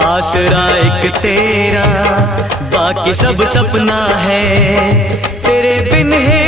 आसरा एक तेरा, बाकी सब सपना है। तेरे बिन है